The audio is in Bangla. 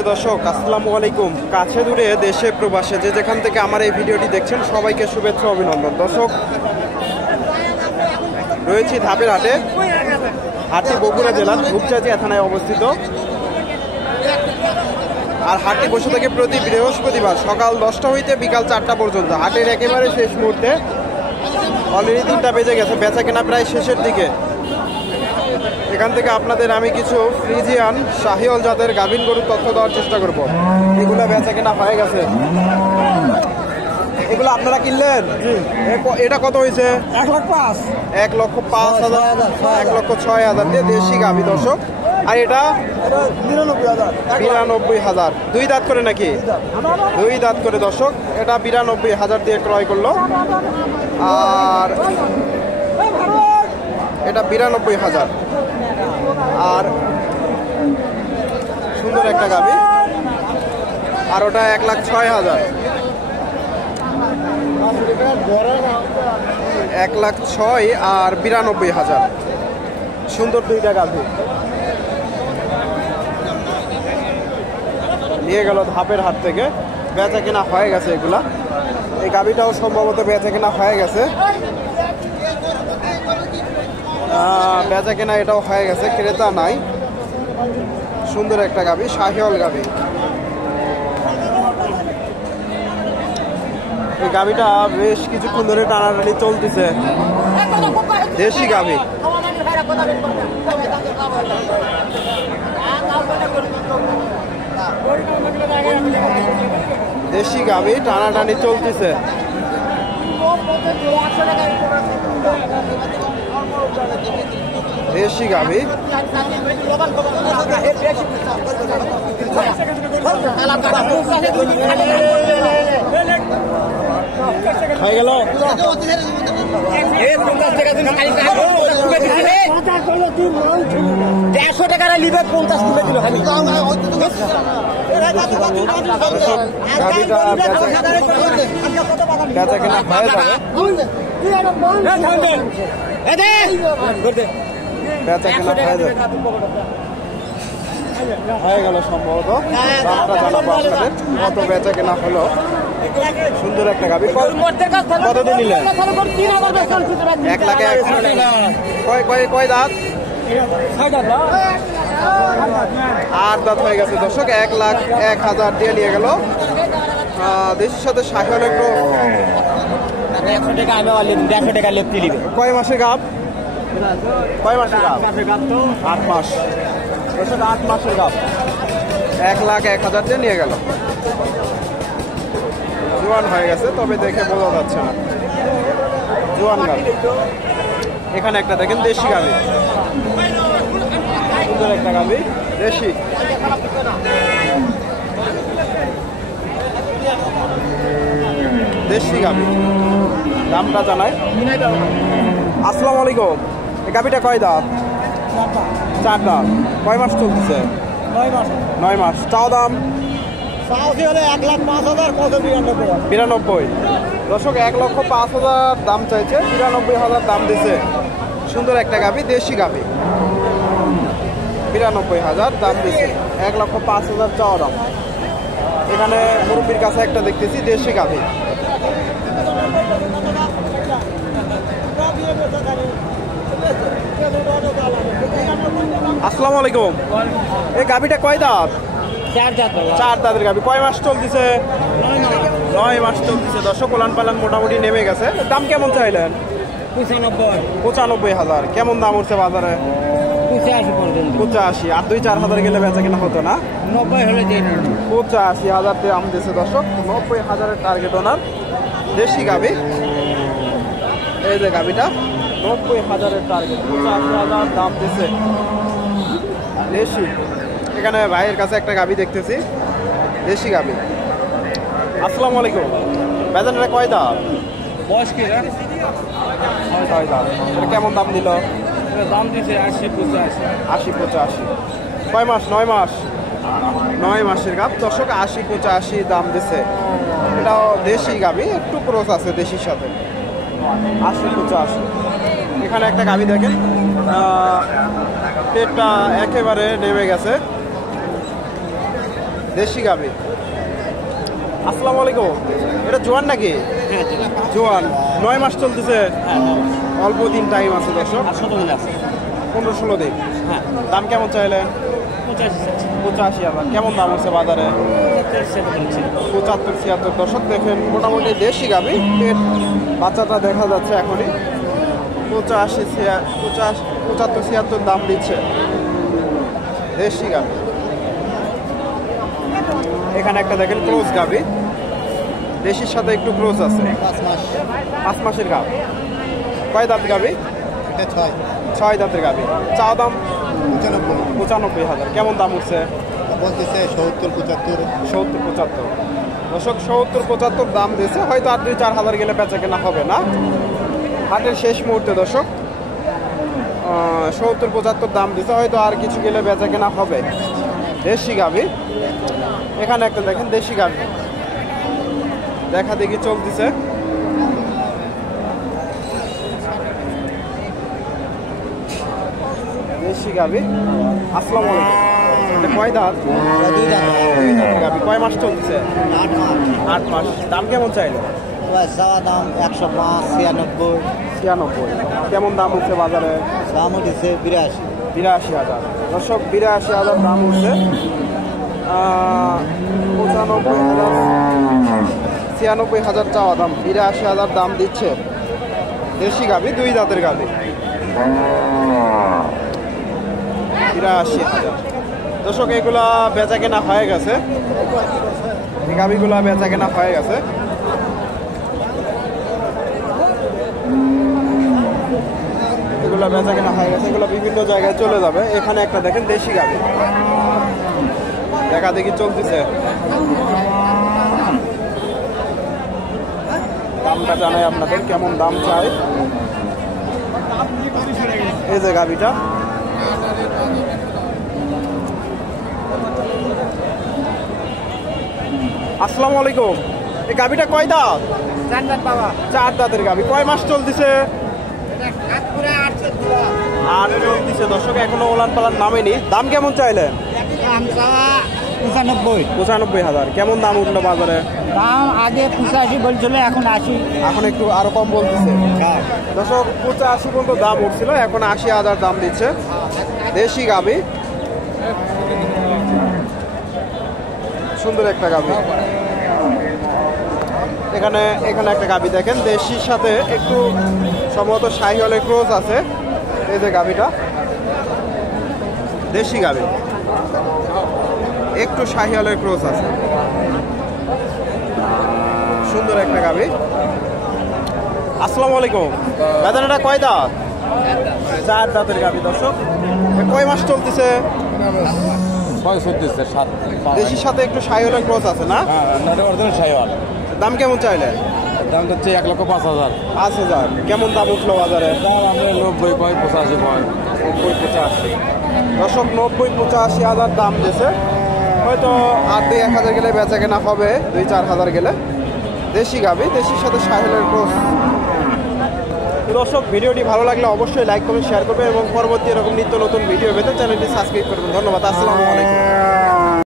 সুপ্রিয় দর্শক, আসসালামু আলাইকুম। কাছে দূরে দেশে প্রবাসে যে যেখান থেকে আমার এই ভিডিওটি দেখছেন সবাইকে শুভেচ্ছা অভিনন্দন। দর্শক, রয়েছি ধাপের হাটে। হাটটি বগুড়া জেলার রূপচাঁচিয়া থানায় অবস্থিত। আর হাটটি বসে থাকে প্রতি বৃহস্পতিবার সকাল 10টা হইতে বিকাল 4টা পর্যন্ত। হাটের একেবারে শেষ মুহূর্তে, অলরেডি 3টা বেজে গেছে, বেচা কেনা প্রায় শেষের দিকে। এখান থেকে আপনাদের আমি কিছু ফ্রিজিয়ান শাহিওয়াল জাতের গাভিন গরুর তথ্য দেওয়ার চেষ্টা করব। এগুলো বেচা কেনা হয়ে গেছে। এগুলো আপনারা কিনলেন? এটা কত হয়েছে? 1,05,000, 1,06,000 দিয়ে দেশি গাভি দর্শক। আর এটা 92,000। দুই দাঁত করে নাকি? দুই দাঁত করে দর্শক। এটা 92,000 দিয়ে ক্রয় করলো। আর এটা 92,000। আর সুন্দর একটা গাভি। আর ওটা 1,06,000। 1,06,000 আর 92,000। সুন্দর দুইটা গাভি নিয়ে গেল ধাপের হাট থেকে। বেচা কেনা হয়ে গেছে এগুলা। এই গাভিটাও সম্ভবত বেচা কেনা হয়ে গেছে। বেচা কেনা এটাও হয়ে গেছে, ক্রেতা নাই। সুন্দর একটা গাভি, শাহিওয়াল গাভি। এই গাভিটা বেশ কিছুক্ষণ ধরে টানাটানি চলতেছে। দেশি গাভি। দেশি গাভি টানাটানি চলতেছে। দেশি গাভি। হয়ে গেল। 100 টাকা লিবে 50 কিলো দিল। বেচা কেনা হয়ে যাবে। বেচা কেনা হয়ে যাবে, হয়ে গেল সম্ভবত। দামটা জানাবো আপনাদের কত বেচা কেনা হলো। সুন্দর একটা গাভি। কতদিন নিলেন? 1,01,000। কয় দাঁত? 8 দাঁত হয়ে গেছে দর্শক। 1,01,000 দিয়ে নিয়ে গেল। দেশের সাথে শাহিওয়াল একটু 100 টাকা আমি 100 টাকা লেপতে নিবে। কয় মাসে গাভ? কয় মাসের গাভ? 8 মাস দর্শক। 8 মাসের গাভ। 1,01,000 দিয়ে নিয়ে গেল। জোয়ান হয়ে গেছে, তবে দেখে বোঝা যাচ্ছে না। জোয়ান গাভি। এখানে একটা দেখেন দেশি গাভি। সুন্দর একটা গাভি, দেশি। দেশি গাভি। দামটা জানাই। আসসালামু আলাইকুম। এই গাভিটা কয় দাঁত? 4 দাঁত। কয় মাস চলতেছে? 9 মাস। চাও দাম? 1,05,000। দর্শক, 1,05,000 দাম চাইছে, 92,000 দাম দিছে। সুন্দর একটা গাভি, দেশি গাভি। 92,000 দাম দিছে, 1,05,000 চাওয়া দাম। এখানে মুরব্বীর কাছে একটা দেখতেছি দেশি গাভি। আসসালামু আলাইকুম। এই গাভিটা কয় দাঁত? 4 দাঁতের গাভি। কয় মাস চলতেছে? 9 মাস চলতেছে দর্শক। ওলান পালান মোটামুটি নেমে গেছে। দাম কেমন চাইলেন? 95,000। কেমন দাম উঠছে বাজারে? 85। আর 2-4,000 গেলে বেচা কেনা হতো না? 90 হলে 85,000 দাম দিয়েছে দর্শক। 90,000 টার্গেট ওনার। দেশি গাভি। এই যে গাভিটা 90,000 টার্গেট, 85,000 দাম দিয়েছে, দেশি। এখানে ভাইয়ের কাছে একটা গাভি দেখতেছি, দেশি গাভি। আসসালামু আলাইকুম। বেচাটা কয় দাম? বয়স কি? 6 দাম। এটা কেমন দাম দিল? দাম দিয়েছে 80-85। 80-85। কয় মাস? 9 মাস। 9 মাসের গাভ দর্শক। 80-85 দাম দিছে। এটাও দেশি গাভি, একটু ক্রস আছে দেশির সাথে। 80-85। এখানে একটা গাভি দেখেন, পেটটা একেবারে নেমে গেছে। দেশি গাবি। আসসালামু আলাইকুম। এটা জোয়ান নাকি? জোয়ান। 9 মাস চলতেছে। অল্প দিন টাইম আছে দর্শক। 15-16 দিন। হ্যাঁ। দাম কেমন চাইলেন? 85,000। কেমন দাম হচ্ছে বাজারে? 75-76 দর্শক। দেখেন মোটামুটি দেশি গাবি। বাচ্চাটা দেখা যাচ্ছে এখনই 75-76 দাম দিচ্ছে দেশি গাবি। এখানে একটা দেখেন ক্রোস গাবি, দেশির সাথে একটু ক্রোস আছে। 5 মাসের গাব। কয় দাঁত গাবি? 6 দাঁতের গাবি। চা দাম 95,000। কেমন দাম উঠছে? বলতেছে 70-75 দর্শক। 70-75 দাম দিয়েছে। হয়তো আর 2-4 হাজার গেলে বেচা কেনা হবে না হাটের শেষ মুহূর্তে দর্শক। 70-75 দাম দিয়েছে, হয়তো আর কিছু গেলে বেচা কেনা হবে। দেশি গাবি। এখানে একটা দেখেন দেশি গাবি, দেখা দেখি চলতেছে। দেশি গাবি। আসসালামু আলাইকুম। এটা কয় দাঁত? 2 দাঁত। গাবি। কয় মাস চলতেছে? 8 মাস। দাম কেমন চাইলো? চাওয়া দাম 105, 96। কেমন দাম উঠছে বাজারে? দাম উঠেছে 82,000 দর্শক। 82,000 দাম উঠছে। 95,000 চাওয়া দাম। 82,000 দাম দিচ্ছে দেশি গাবি। 2 দাঁতের গাবি। 82,000 দর্শক। এগুলা বেচা কেনা হয়ে গেছে। এই গাবিগুলা বেচা কেনা হয়ে গেছে। এগুলো বেচা কেনা হয়ে গেছে। এগুলো বিভিন্ন জায়গায় চলে যাবে। এখানে একটা দেখেন দেশি গাবি, দেখা দেখি চলতেছে। দামটা জানাই আপনাদের, কেমন দাম চাই। এই যে গাবিটা। আসসালামু আলাইকুম। এই গাবিটা কয় দাঁত? 4 দাঁত বাবা। 4 দাঁতের গাবি। কয় মাস চলতেছে? আর চলতেছে দর্শক। এখনো ওলান পালান নামেনি। দাম কেমন চাইলেন? দাম চাওয়া 95। 95,000। কেমন দাম উঠলো বাজারে? দাম আগে 85 বলছিল, এখন 80। এখন একটু আরো কম বলতেছে দর্শক। 85 পর্যন্ত দাম উঠছিল, এখন 80,000 দাম দিচ্ছে দেশি গাবি। সুন্দর একটা গাবি। এখানে একটা গাবি দেখেন দেশির সাথে একটু সম্ভবত শাহিওয়ালের ক্রস আছে। এই যে গাবিটা দেশি গাবি, একটু শাহিওয়ালের ক্রস আছে। সুন্দর একটা গাবি। আসসালামু আলাইকুম। বেদানাটা কয় দাঁত? 4 দাঁতের গাবি দর্শক। কয় মাস চলতেছে? দেশির সাথে একটু শাহিওয়ালের ক্রস আছে না? দাম কেমন চাইলেন? দাম হচ্ছে 1,05,000। 5,000। কেমন দাম উঠলো বাজারে? 90, 85। 90-85 দর্শক। 90-85,000 দাম দিয়েছে। হয়তো আর 2-1,000 গেলে বেচা কেনা হবে, 2-4 হাজার গেলে। দেশি গাবি, দেশির সাথে শাহিওয়ালের ক্রস। দর্শক, ভিডিওটি ভালো লাগলে অবশ্যই লাইক করবেন, শেয়ার করবেন এবং পরবর্তী এরকম নিত্য নতুন ভিডিও পেতে চ্যানেলটি সাবস্ক্রাইব করবেন। ধন্যবাদ। আসসালামু আলাইকুম।